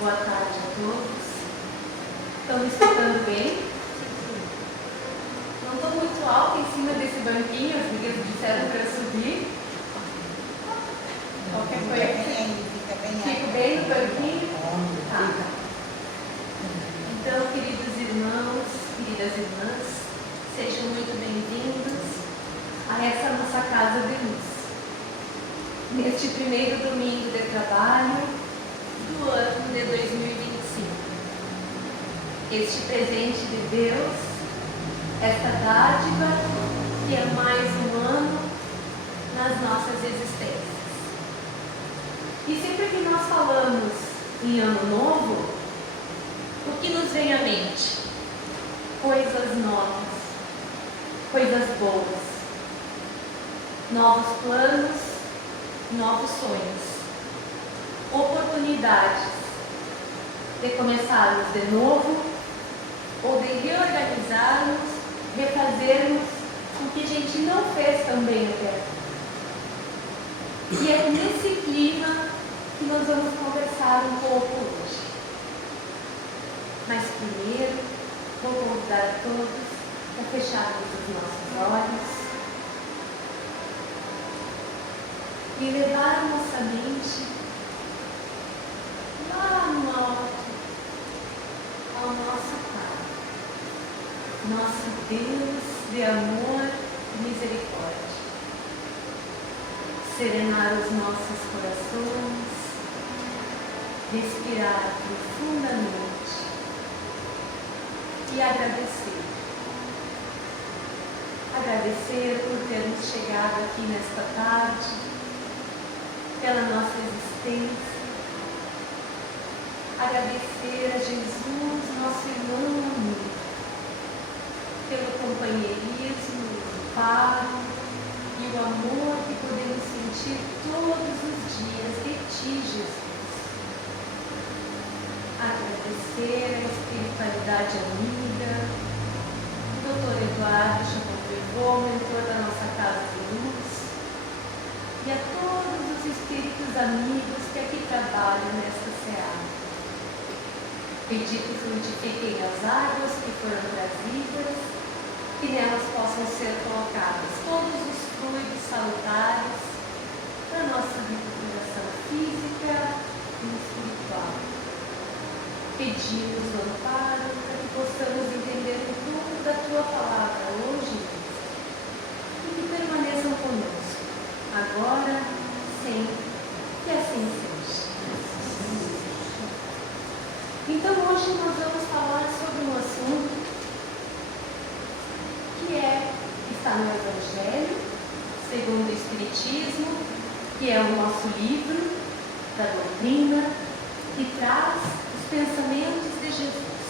Boa tarde a todos. Estão me escutando bem? Não estou muito alta em cima desse banquinho, as meninas disseram para eu subir. Qualquer coisa. Fico bem no banquinho? Tá. Então, queridos irmãos, queridas irmãs, sejam muito bem-vindos a essa nossa casa de luz. Neste primeiro domingo de trabalho do ano de 2025. Este presente de Deus, esta dádiva que é mais um ano nas nossas existências. E sempre que nós falamos em ano novo, o que nos vem à mente? Coisas novas, coisas boas, novos planos, novos sonhos, oportunidades de começarmos de novo ou de reorganizarmos, refazermos o que a gente não fez também até. E é nesse clima que nós vamos conversar um pouco hoje. Mas primeiro, vou convidar todos a fecharmos os nossos olhos e levar a nossa mente lá no alto, ao nosso Pai, nosso Deus de amor e misericórdia. Serenar os nossos corações, respirar profundamente e agradecer. Agradecer por termos chegado aqui nesta tarde, pela nossa existência. Agradecer a Jesus, nosso irmão amigo, pelo companheirismo, o paro e o amor que podemos sentir todos os dias de Ti, Jesus. Agradecer a espiritualidade amiga, o Dr. Eduardo Chapotrivô, mentor da nossa Casa de Luz, e a todos os espíritos amigos que aqui trabalham nesta seara. Pedir que frutifiquem as águas que foram trazidas, que nelas possam ser colocados todos os fluidos salutares para a nossa recuperação física e espiritual. Pedimos o amparo para que possamos entender um pouco da Tua palavra hoje e que permaneçam conosco, agora, sempre, que assim seja. Então hoje nós vamos falar sobre um assunto que está no Evangelho, segundo o Espiritismo, que é o nosso livro da doutrina, que traz os pensamentos de Jesus.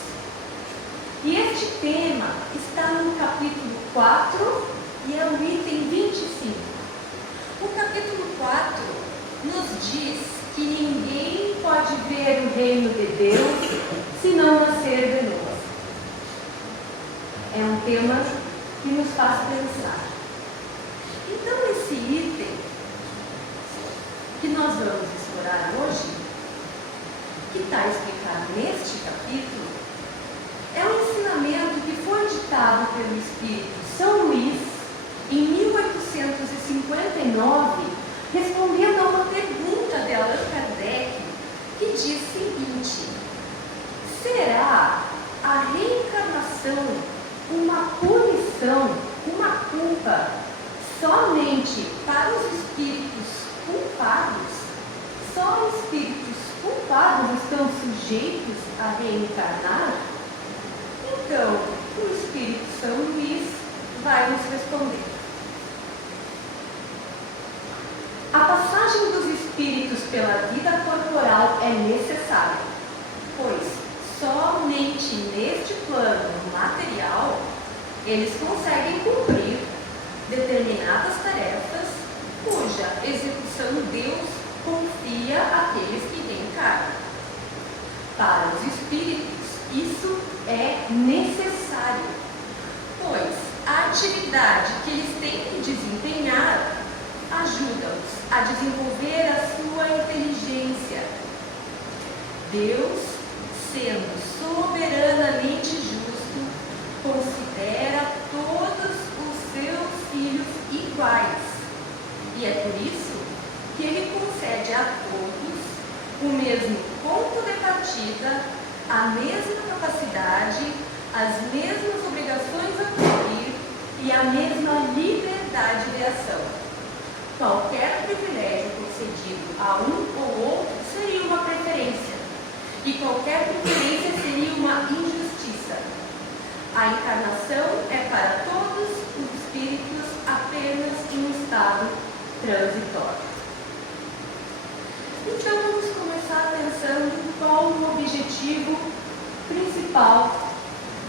E este tema está no capítulo 4 e é o item 25. O capítulo 4 nos diz que ninguém pode ver o reino de Deus se não nascer de novo. É um tema que nos faz pensar. Então, esse item que nós vamos explorar hoje, que está explicado neste capítulo, é um ensinamento que foi ditado pelo Espírito São Luís em 1859, respondendo a uma pergunta de Allan Kardec, que diz o seguinte: será a reencarnação uma punição, uma culpa, somente para os espíritos culpados? Só espíritos culpados estão sujeitos a reencarnar? Então, o Espírito São Luís vai nos responder. A passagem dos espíritos pela vida corporal é necessária, pois somente neste plano material eles conseguem cumprir determinadas tarefas cuja execução Deus confia àqueles que reencarnam. Para os espíritos, isso é necessário, pois a atividade que eles têm que desempenhar ajuda-os a desenvolver a sua inteligência Deus, sendo soberanamente justo, considera todos os seus filhos iguais. E é por isso que Ele concede a todos o mesmo ponto de partida, a mesma capacidade, as mesmas obrigações a cumprir e a mesma liberdade de ação. Qualquer privilégio concedido a um ou outro seria uma preferência, e qualquer preferência seria uma injustiça. A encarnação é para todos os espíritos apenas em um estado transitório. Então vamos começar pensando qual o objetivo principal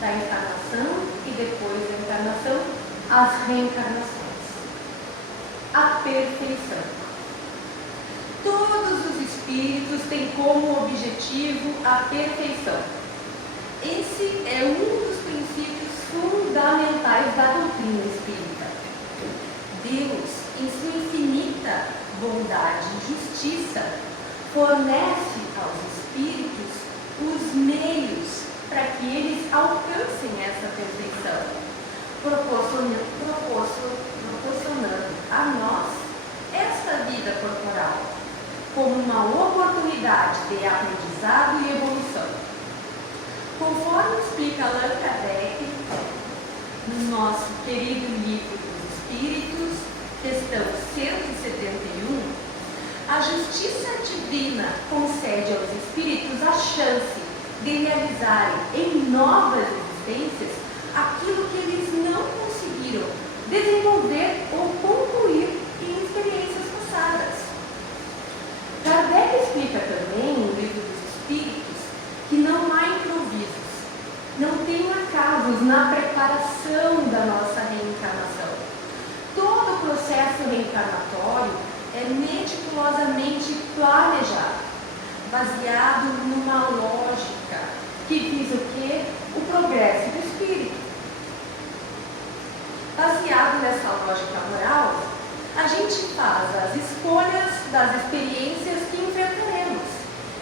da encarnação e depois da encarnação, as reencarnações. A perfeição. Todos os espíritos têm como objetivo a perfeição. Esse é um dos princípios fundamentais da doutrina espírita. Deus, em sua infinita bondade e justiça, fornece aos espíritos os meios para que eles alcancem essa perfeição, proporcionando a nós esta vida corporal como uma oportunidade de aprendizado e evolução. Conforme explica Allan Kardec no nosso querido livro dos Espíritos, questão 171, a justiça divina concede aos espíritos a chance de realizarem em novas existências aquilo que eles não conseguiram desenvolver ou concluir em experiências passadas. Kardec explica também no livro dos Espíritos que não há improvisos, não tem acasos na preparação da nossa reencarnação. Todo o processo reencarnatório é meticulosamente planejado, baseado numa lógica que visa o quê? O progresso do espírito. Baseado nessa lógica moral, a gente faz as escolhas das experiências que enfrentaremos.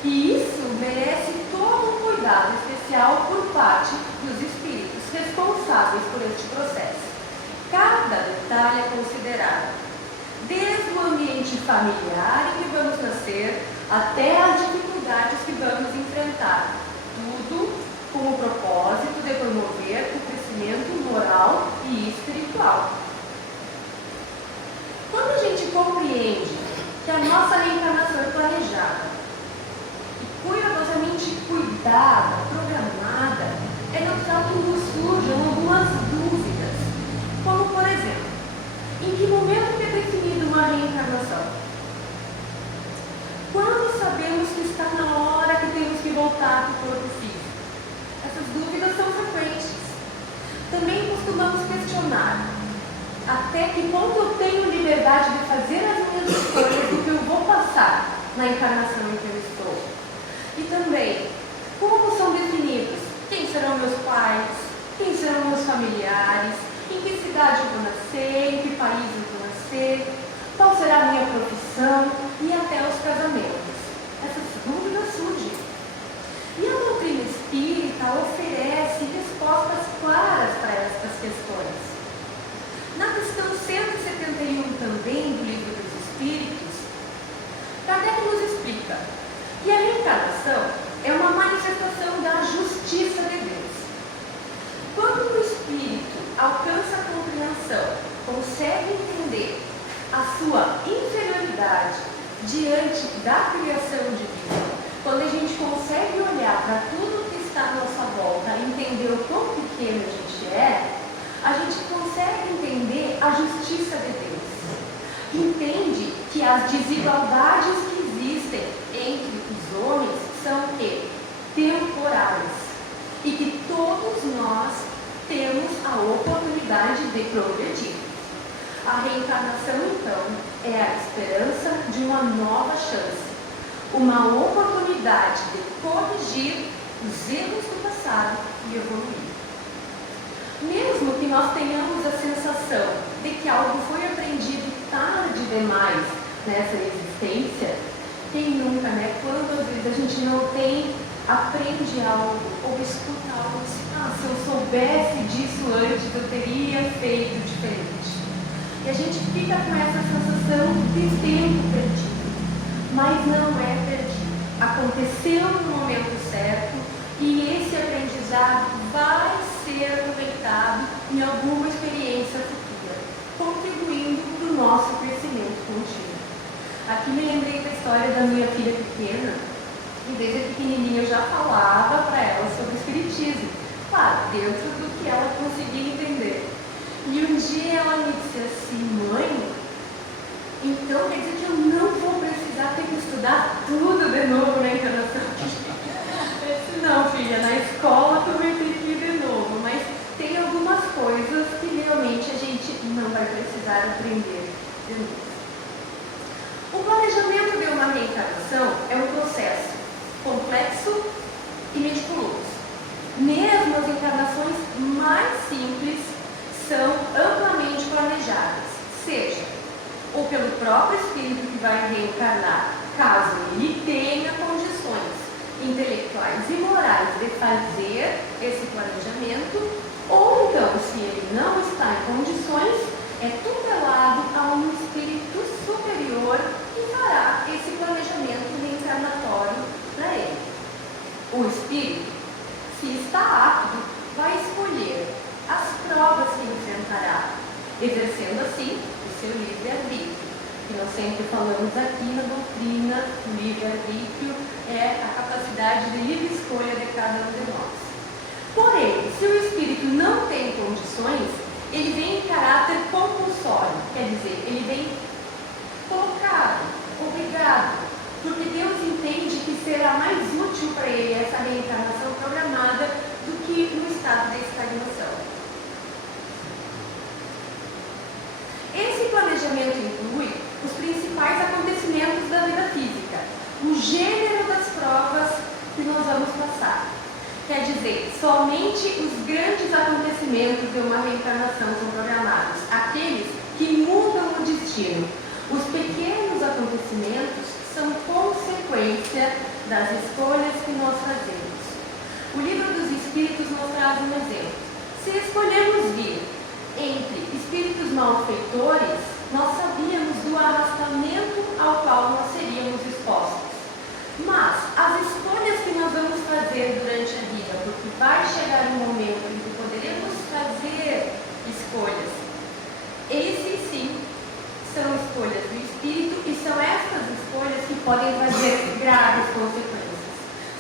E isso merece todo um cuidado especial por parte dos espíritos responsáveis por este processo. Cada detalhe é considerado, desde o ambiente familiar em que vamos nascer até as dificuldades que vamos enfrentar. Tudo com o propósito de promover o crescimento moral e espiritual. Quando a gente compreende que a nossa reencarnação é planejada e cuidadosamente cuidada, programada, é natural que nos surjam algumas dúvidas, como por exemplo, em que momento é definida uma reencarnação? Quando sabemos que está na hora que temos que voltar para o corpo físico? Essas dúvidas são frequentes. Também costumamos questionar até que ponto eu tenho liberdade de fazer as minhas escolhas do que eu vou passar na encarnação em que eu estou. E também, como são definidos quem serão meus pais, quem serão meus familiares, em que cidade eu vou nascer, em que país eu vou nascer, qual será a minha profissão e até os casamentos. Essas dúvidas surgem. E a doutrina espírita oferece respostas claras para estas questões. Na questão 171 também do Livro dos Espíritos, Kardec nos explica que a reencarnação é uma manifestação da justiça de Deus. Quando o espírito alcança a compreensão, consegue entender a sua inferioridade diante da criação divina, quando a gente consegue olhar para tudo que está à nossa volta e entender o quão pequeno a gente é, a gente consegue entender a justiça de Deus. Entende que as desigualdades que existem entre os homens são o quê? Temporais. E que todos nós temos a oportunidade de progredir. A reencarnação, então, é a esperança de uma nova chance, uma oportunidade de corrigir os erros do passado e evoluir. Mesmo que nós tenhamos a sensação de que algo foi aprendido tarde demais nessa existência, Quem nunca, né? Quando às vezes a gente não aprende algo ou escuta algo assim, se eu soubesse disso antes, eu teria feito diferente. E a gente fica com essa sensação de tempo perdido, mas não é perdido. Aconteceu no momento certo e esse aprendizado vai ser aproveitado em alguma experiência futura, contribuindo para o nosso crescimento contínuo. Aqui me lembrei da história da minha filha pequena, e desde pequenininha eu já falava para ela sobre o espiritismo, claro, dentro do que ela conseguia entender. E um dia ela me disse assim: mãe, então quer dizer que eu não vou precisar ter que estudar tudo de novo na encarnação? Eu disse: não, filha, na escola tu vai ter que ir de novo, mas tem algumas coisas que realmente a gente não vai precisar aprender de novo. O planejamento de uma reencarnação é um processo complexo e meticuloso. Mesmo as encarnações mais simples são amplamente planejadas, seja ou pelo próprio espírito que vai reencarnar, caso ele tenha condições intelectuais e morais de fazer esse planejamento, ou então, se ele não está em condições, é tutelado a um espírito superior que fará esse planejamento reencarnatório para ele. O espírito, se está apto, vai escolher as provas que enfrentará, exercendo assim o seu livre-arbítrio. Que nós sempre falamos aqui na doutrina, o livre-arbítrio é a capacidade de livre escolha de cada um de nós. Porém, se o espírito não tem condições, ele vem em caráter compulsório, quer dizer, ele vem colocado, obrigado, porque Deus entende que será mais útil para ele essa reencarnação programada do que no estado de estagnação. Esse planejamento inclui os principais acontecimentos da vida física, o gênero das provas que nós vamos passar. Quer dizer, somente os grandes acontecimentos de uma reencarnação são programados, aqueles que mudam o destino. Os pequenos acontecimentos são consequência das escolhas que nós fazemos. O Livro dos Espíritos nos traz um exemplo. Se escolhemos vir entre espíritos malfeitores, nós sabíamos do arrastamento ao qual nós seríamos expostos. Mas as escolhas que nós vamos fazer durante a vida, porque vai chegar um momento em que poderemos fazer escolhas, esses sim são escolhas do espírito e são estas escolhas que podem trazer graves consequências.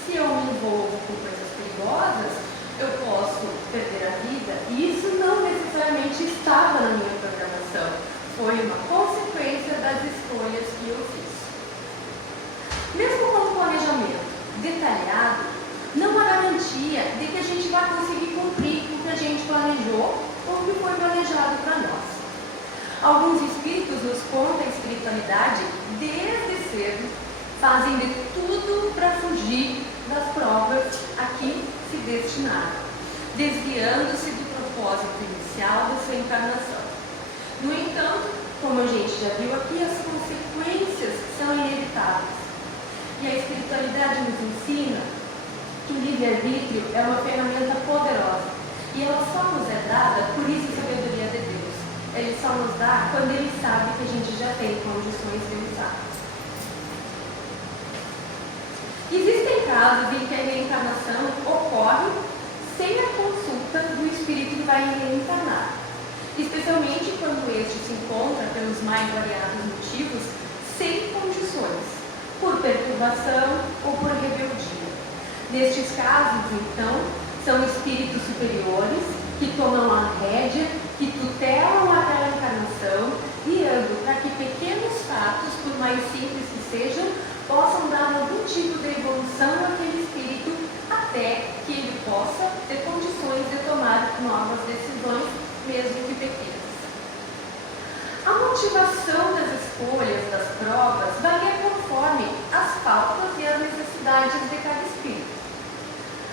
Se eu me envolvo com coisas perigosas, eu posso perder a vida, e isso não necessariamente estava na minha programação, foi uma consequência das escolhas que eu fiz. Mesmo com o planejamento detalhado, não há garantia de que a gente vai conseguir cumprir o que a gente planejou ou o que foi planejado para nós. Alguns espíritos nos contam a espiritualidade desde cedo, fazem de tudo para fugir das provas a que se destinaram, desviando-se do propósito inicial da sua encarnação. No entanto, como a gente já viu aqui, as consequências são inevitáveis. E a espiritualidade nos ensina que o livre-arbítrio é uma ferramenta poderosa. E ela só nos é dada, por isso a sabedoria de Deus. Ele só nos dá quando Ele sabe que a gente já tem condições de usar. Existem casos em que a reencarnação ocorre sem a consulta do espírito que vai reencarnar. Especialmente quando este se encontra, pelos mais variados motivos, sem condições, por perturbação ou por rebeldia. Nestes casos, então, são espíritos superiores que tomam a rédea, que tutelam aquela encarnação, guiando para que pequenos fatos, por mais simples que sejam, possam dar algum tipo de evolução àquele espírito, até que ele possa ter condições de tomar novas decisões, mesmo que pequenas. A motivação das escolhas das provas varia conforme as pautas e as necessidades de cada espírito.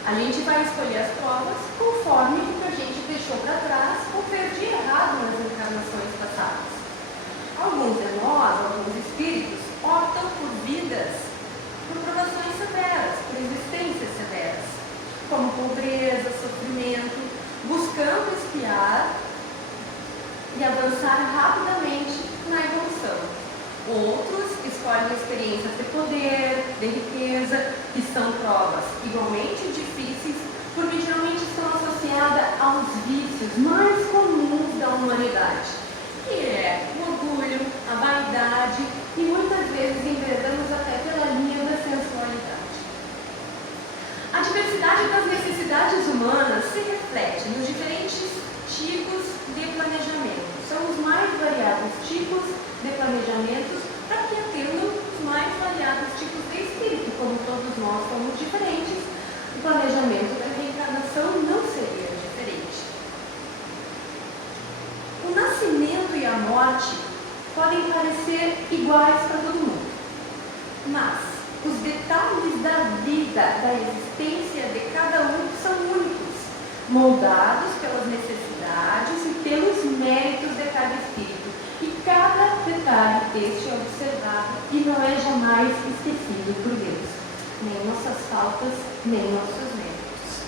A gente vai escolher as provas conforme o que a gente deixou para trás ou fez de errado nas encarnações passadas. Alguns de nós, alguns espíritos, optam por vidas por provações severas, por existências severas, como pobreza, sofrimento, buscando espiar e avançar rapidamente na evolução. Outros escolhem experiências de poder, de riqueza, que são provas igualmente difíceis, porque geralmente estão associadas aos vícios mais comuns da humanidade, que é o orgulho, a vaidade e muitas vezes enveredamos até pela linha da sensualidade. A diversidade das necessidades humanas se reflete nos diferentes tipos de planejamento. São os mais variados tipos de planejamentos para que atendam os mais variados tipos de espírito. Como todos nós somos diferentes, o planejamento da reencarnação não seria diferente. O nascimento e a morte podem parecer iguais para todo mundo, mas os detalhes da vida, da existência de cada um são únicos, moldados pelas necessidades e pelos méritos de cada espírito. E cada detalhe deste é observado e não é jamais esquecido por Deus, nem nossas faltas, nem nossos méritos.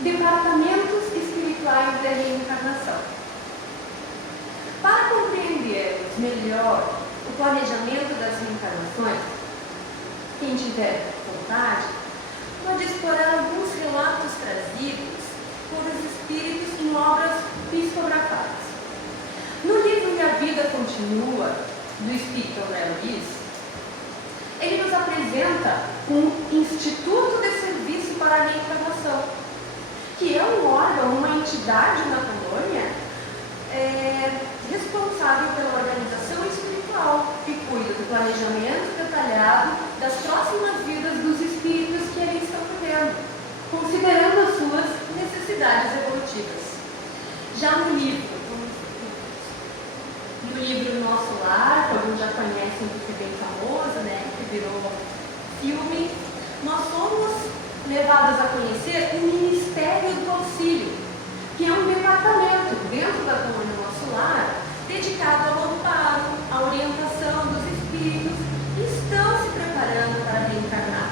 Departamentos espirituais da reencarnação. Para compreendermos melhor o planejamento das reencarnações, quem tiver vontade, pode explorar alguns relatos trazidos por os espíritos em obras psicografadas. No livro E a Vida Continua, do espírito André Luiz, ele nos apresenta um Instituto de Serviço para a Reencarnação, que é um órgão, uma entidade na colônia responsável pela organização espiritual, que cuida do planejamento detalhado das próximas vidas dos espíritos que ali estão vivendo, considerando as suas necessidades evolutivas. Já no livro Nosso Lar, que alguns já conhecem porque é bem famoso, que virou filme, nós somos levadas a conhecer o Ministério do Auxílio, que é um departamento dentro da colônia Nosso Lar, dedicado ao amparo, à orientação dos espíritos que estão se preparando para reencarnar.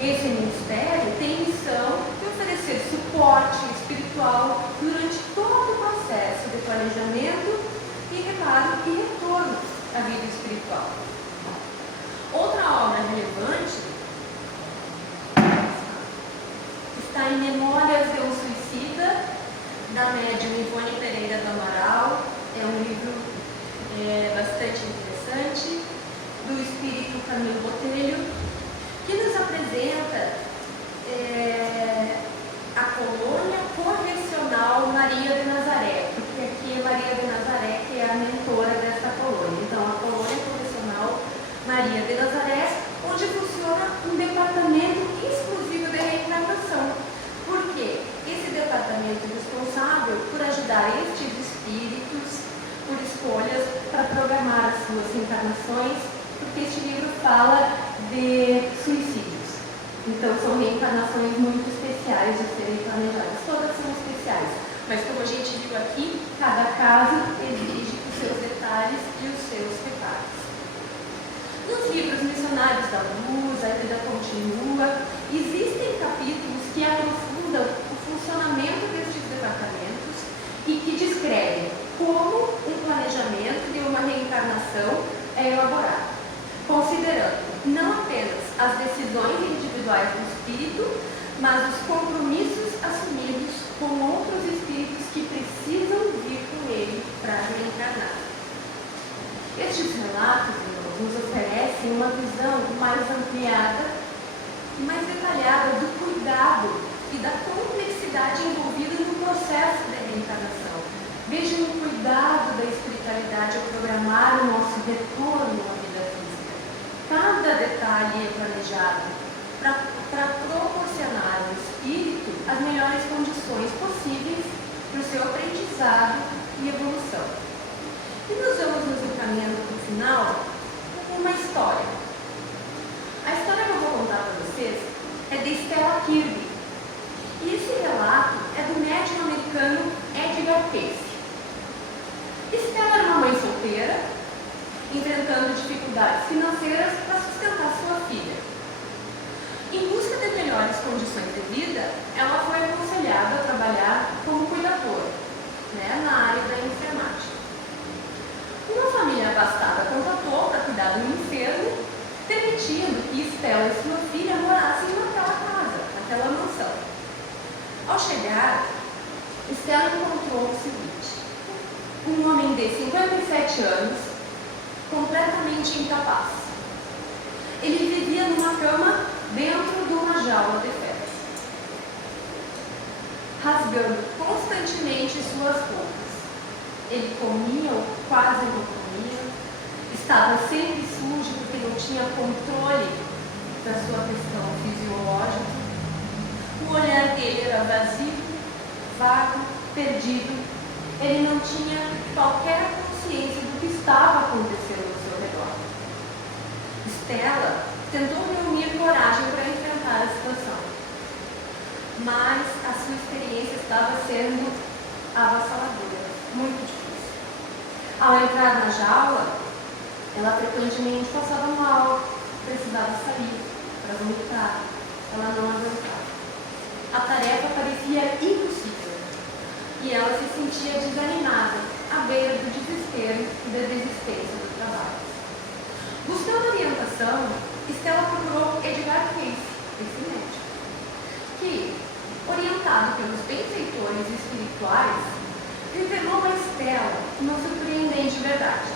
Esse ministério tem missão de oferecer suporte espiritual durante todo o processo de planejamento e reparo e retorno à vida espiritual. Outra obra relevante está em Memórias de um Suicida, da médium Ivone Pereira do Amaral. É um livro bastante interessante, do espírito Camilo Botelho, que nos apresenta a colônia correcional Maria de Nazaré, porque aqui é Maria de Nazaré que é a mentora desta colônia. Então, a colônia correcional Maria de Nazaré, onde funciona um departamento exclusivo de reencarnação. Por quê? Esse departamento é responsável por ajudar estes espíritos, por escolhas para programar as suas reencarnações, porque este livro fala de suicídios. Então, são reencarnações muito especiais de serem planejadas. Todas são especiais, mas como a gente viu aqui, cada caso exige os seus detalhes e os seus reparos. Nos livros Missionários da Luz, A Vida Continua, existem capítulos que aprofundam o funcionamento destes departamentos e que descrevem como um planejamento de uma reencarnação é elaborado, considerando não apenas as decisões individuais do espírito, mas os compromissos assumidos com outros espíritos que precisam vir com ele para reencarnar. Estes relatos, irmãos, nos oferecem uma visão mais ampliada e mais detalhada do cuidado e da complexidade envolvida no processo da reencarnação. Vejam o cuidado da espiritualidade ao programar o nosso retorno à vida física. Cada detalhe é planejado para proporcionar ao espírito as melhores condições possíveis para o seu aprendizado e evolução. E nós vamos nos encaminhando para o final com uma história. A história que eu vou contar para vocês é de Stella Kirby. E esse relato é do médium americano Edgar Cayce. Stella era uma mãe solteira, enfrentando dificuldades financeiras para sustentar sua melhores condições de vida, ela foi aconselhada a trabalhar como cuidadora, na área da enfermagem. Uma família abastada contratou para cuidar do enfermo, permitindo que Estela e sua filha morassem naquela casa, naquela mansão. Ao chegar, Estela encontrou o seguinte: um homem de 57 anos, completamente incapaz. Ele vivia numa cama dentro de uma jaula de ferro, rasgando constantemente suas roupas. Ele comia ou quase não comia, estava sempre sujo porque não tinha controle da sua questão fisiológica. O olhar dele era vazio, vago, perdido. Ele não tinha qualquer consciência do que estava acontecendo ao seu redor. Estela tentou reunir coragem para enfrentar a situação, mas a sua experiência estava sendo avassaladora, muito difícil. Ao entrar na jaula, ela frequentemente passava mal, precisava sair para vomitar. Ela não aguentava. A tarefa parecia impossível e ela se sentia desanimada, à beira do desespero e da desistência do trabalho. Buscando orientação, Estela procurou Edgar Cayce, esse médico, que, orientado pelos benfeitores espirituais, revelou a Estela uma surpreendente verdade.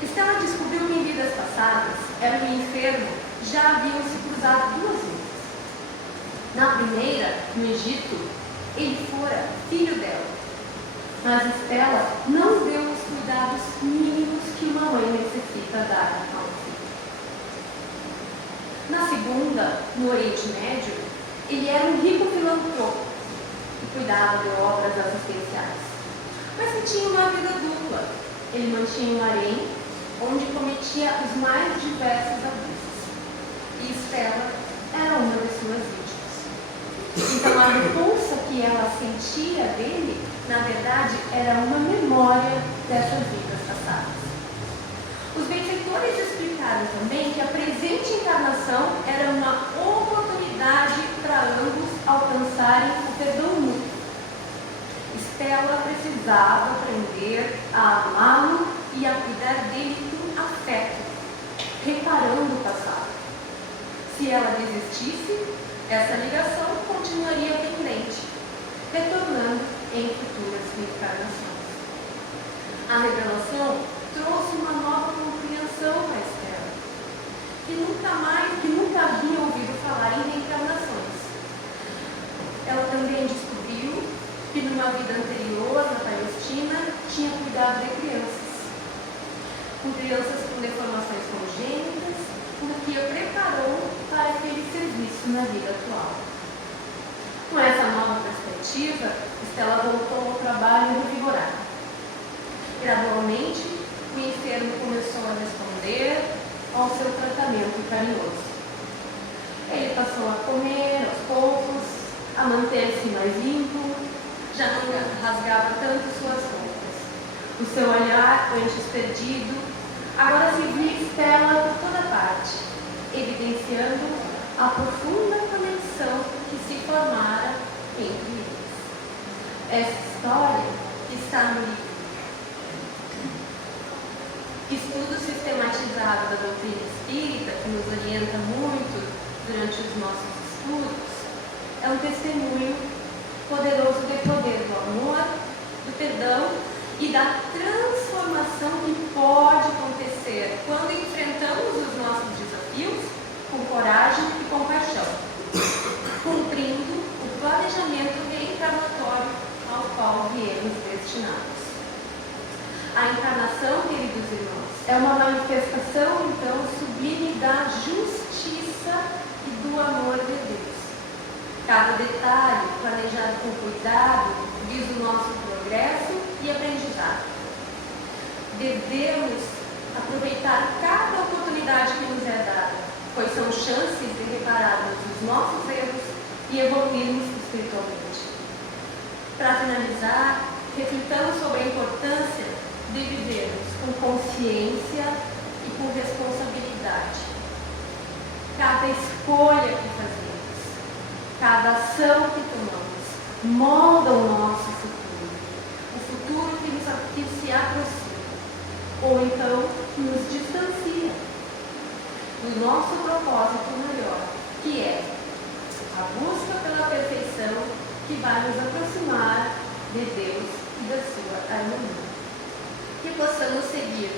Estela descobriu que em vidas passadas, ela e o enfermo já haviam se cruzado 2 vezes. Na primeira, no Egito, ele fora filho dela, mas Estela não deu os cuidados mínimos que uma mãe necessita dar a um filho. Na segunda, no Oriente Médio, ele era um rico filantropo que cuidava de obras assistenciais, mas que tinha uma vida dupla. Ele mantinha um harém onde cometia os mais diversos abusos, e Estela era uma de suas vítimas. Então a repulsa que ela sentia dele, na verdade, era uma memória dessas vidas passadas. Os benfeitores explicaram também que a presente encarnação era uma oportunidade para ambos alcançarem o perdão mútuo. Estela precisava aprender a amá-lo e a cuidar dele com afeto, reparando o passado. Se ela desistisse, essa ligação continuaria pendente, retornando em futuras reencarnações. A revelação trouxe uma nova compreensão para Estela, que nunca havia ouvido falar em reencarnações. Ela também descobriu que numa vida anterior, na Palestina, tinha cuidado de crianças com deformações congênitas, o que a preparou para aquele serviço na vida atual. Com essa nova perspectiva, Estela voltou ao trabalho revigorada. Gradualmente, o enfermo começou a responder ao seu tratamento carinhoso. Ele passou a comer aos poucos, a manter-se mais limpo, já não rasgava tanto suas roupas. O seu olhar, antes perdido, agora se via Estela por toda parte, evidenciando a profunda conexão que se formara entre eles. Essa história está no livro Estudo Sistematizado da Doutrina Espírita, que nos orienta muito durante os nossos estudos. É um testemunho poderoso de poder do amor, do perdão e da transformação que pode acontecer quando enfrentamos os nossos desafios com coragem e compaixão, cumprindo o planejamento reencarnatório ao qual viemos destinados. A encarnação, queridos irmãos, é uma manifestação, então, sublime da justiça e do amor de Deus. Cada detalhe, planejado com cuidado, diz o nosso progresso e aprendizado. Devemos aproveitar cada oportunidade que nos é dada, pois são chances de repararmos os nossos erros e evoluirmos espiritualmente. Para finalizar, reflitamos sobre a importância de vivermos com consciência e com responsabilidade cada escolha que fazemos. ação que tomamos molda o nosso futuro, o futuro que se aproxima, ou então nos distancia do nosso propósito maior, que é a busca pela perfeição que vai nos aproximar de Deus e da sua harmonia. Que possamos seguir